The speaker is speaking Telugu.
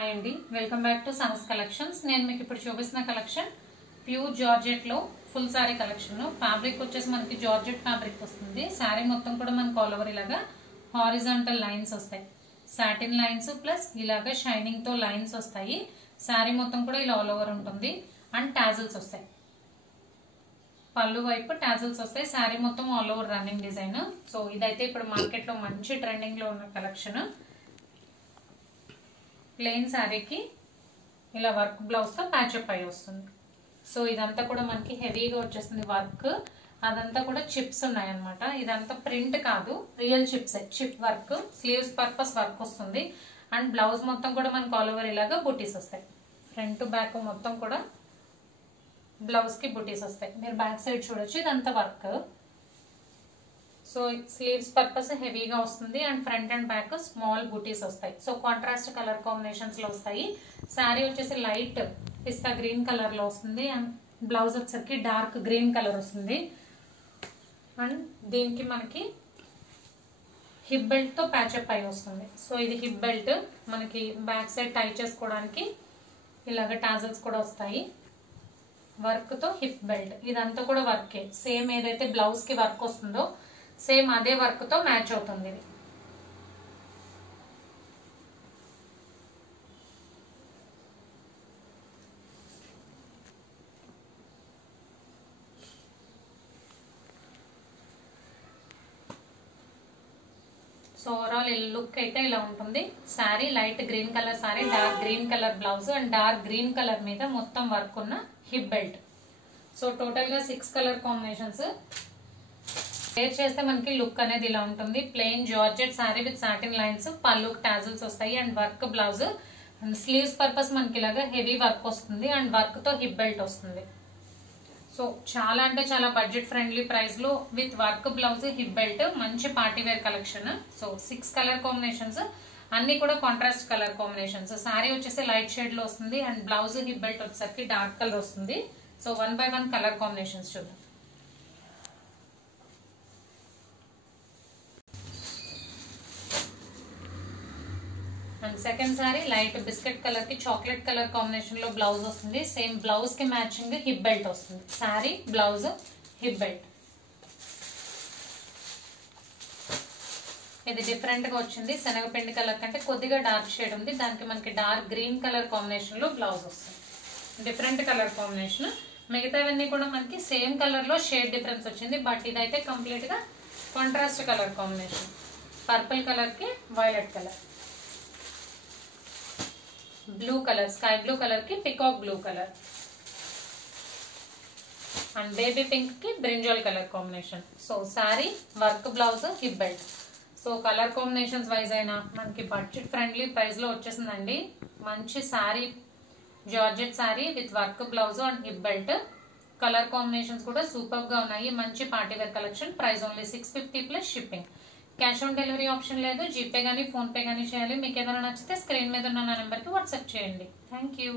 హాయ్ అండి, welcome back to Sons collections. నేను మీకు ఇప్పుడు చూపిస్తున్న కలెక్షన్ ప్యూర్ జార్జెట్ లో ఫుల్ సారీ కలెక్షన్. ఫ్యాబ్రిక్ వచ్చేసి మనకి జార్జెట్ ఫ్యాబ్రిక్ వస్తుంది. సారీ మొత్తం కూడా మనకు ఆల్ ఓవర్ ఇలాగా హారిజాంటల్ లైన్స్ వస్తాయి. సాటిన్ లైన్స్ ప్లస్ ఇలాగా షైనింగ్ తో లైన్స్ వస్తాయి. సారీ మొత్తం కూడా ఇలా ఆల్ ఓవర్ ఉంటుంది అండ్ టాజిల్స్ వస్తాయి. పళ్ళు వైపు టాజిల్స్ వస్తాయి. సారీ మొత్తం all over running design. So ఇదైతే ఇప్పుడు మార్కెట్ లో మంచి ట్రెండింగ్ లో ఉన్న కలెక్షన్. ప్లెయిన్ శారీకి ఇలా వర్క్ బ్లౌజ్ తో ప్యాచప్ అయి వస్తుంది. సో ఇదంతా కూడా మనకి హెవీగా వచ్చేస్తుంది వర్క్. అదంతా కూడా చిప్స్ ఉన్నాయి అనమాట. ఇదంతా ప్రింట్ కాదు, real chips, chip work. Sleeves purpose work వస్తుంది అండ్ బ్లౌజ్ మొత్తం కూడా మనకు ఆల్ ఓవర్ ఇలాగా బుటీస్ వస్తాయి. ఫ్రంట్ బ్యాక్ మొత్తం కూడా బ్లౌజ్ కి బుటీస్ వస్తాయి. మీరు బ్యాక్ సైడ్ చూడొచ్చు, ఇదంతా వర్క్. సో స్లీవ్స్ పర్పస్ హెవీగా వస్తుంది and front and back small బూటీస్ వస్తాయి. సో కాంట్రాస్ట్ కలర్ కాంబినేషన్స్ లో వస్తాయి. శారీ వచ్చేసి లైట్ పిస్తా గ్రీన్ కలర్ లో వస్తుంది అండ్ బ్లౌజ్ వచ్చేసరికి డార్క్ గ్రీన్ కలర్ వస్తుంది. అండ్ దీనికి మనకి హిప్ బెల్ట్ తో ప్యాచప్ అయి వస్తుంది. సో ఇది హిప్ బెల్ట్, మనకి బ్యాక్ సైడ్ టై చేసుకోవడానికి ఇలాగ టాజల్స్ కూడా వస్తాయి. వర్క్ తో హిప్ బెల్ట్, ఇదంతా కూడా వర్కే. సేమ్ ఏదైతే బ్లౌజ్ కి వర్క్ వస్తుందో సేమ్ అదే వర్క్ తో మ్యాచ్ అవుతుంది ఇది. సో ఓవరాల్ లుక్ అయితే ఇలా ఉంటుంది. Sari light green colour sari, dark green colour blouse and dark green colour మీద మొత్తం వర్క్ ఉన్న హిప్ బెల్ట్. సో టోటల్ గా 6 కలర్ కాంబినేషన్స్. వేర్ చేస్తే మనకి లుక్ అనేది ఇలా ఉంటుంది. Plain georgette sari with satin lines, పళ్ళు టాజిల్స్ వస్తాయి and work blouse and sleeves purpose మనకి ఇలాగా హెవీ వర్క్ వస్తుంది అండ్ వర్క్ తో హిప్ బెల్ట్ వస్తుంది. సో చాలా అంటే చాలా బడ్జెట్ ఫ్రెండ్లీ ప్రైస్ లో with work blouse hip belt, మంచి party wear collection. So 6 colour combinations, అన్ని కూడా కాంట్రాస్ట్ కలర్ కాంబినేషన్స్. శారీ వచ్చేసి లైట్ షేడ్ లో వస్తుంది అండ్ బ్లౌజ్ హిప్ బెల్ట్ వచ్చేసరికి డార్క్ కలర్ వస్తుంది. సో 1 by 1 కలర్ కాంబినేషన్స్ చూద్దాం. And second sorry light biscuit colour కి చాక్లెట్ కలర్ కాంబినేషన్ లో బ్లౌజ్ వస్తుంది. సేమ్ బ్లౌజ్ కి మ్యాచింగ్ హిప్ బెల్ట్ వస్తుంది. Sorry blouse hip belt. ఇది డిఫరెంట్ గా వచ్చింది. శనగపిండి కలర్ కంటే కొద్దిగా డార్క్ షేడ్ ఉంది. దానికి మనకి డార్క్ గ్రీన్ కలర్ కాంబినేషన్ లో బ్లౌజ్ వస్తుంది. Different colour combination. మిగతావన్నీ కూడా మనకి సేమ్ కలర్ లో షేడ్ డిఫరెన్స్ వచ్చింది. బట్ ఇదైతే కంప్లీట్ గా contrast colour combination. Purple colour కి violet colour, blue colour, sky blue colour కి peacock blue colour and baby pink కి brinjal colour combination. So sari work blouse hip belt. So colour combinations wise అయినా మనకి బడ్జెట్ ఫ్రెండ్లీ ప్రైస్ లో వచ్చేసిందండి. మంచి sari, georgette sari with work blouse and hip belt. Colour combinations కూడా సూపర్ గా ఉన్నాయి. మంచి party wear collection. Price only 650 plus shipping. Cash on delivery option లేదు. జీపే గానీ ఫోన్ పే గానీ చేయాలి. మీకు ఏదైనా నచ్చితే స్క్రీన్ మీద ఉన్న నా నెంబర్కి వాట్సాప్ చేయండి. Thank you.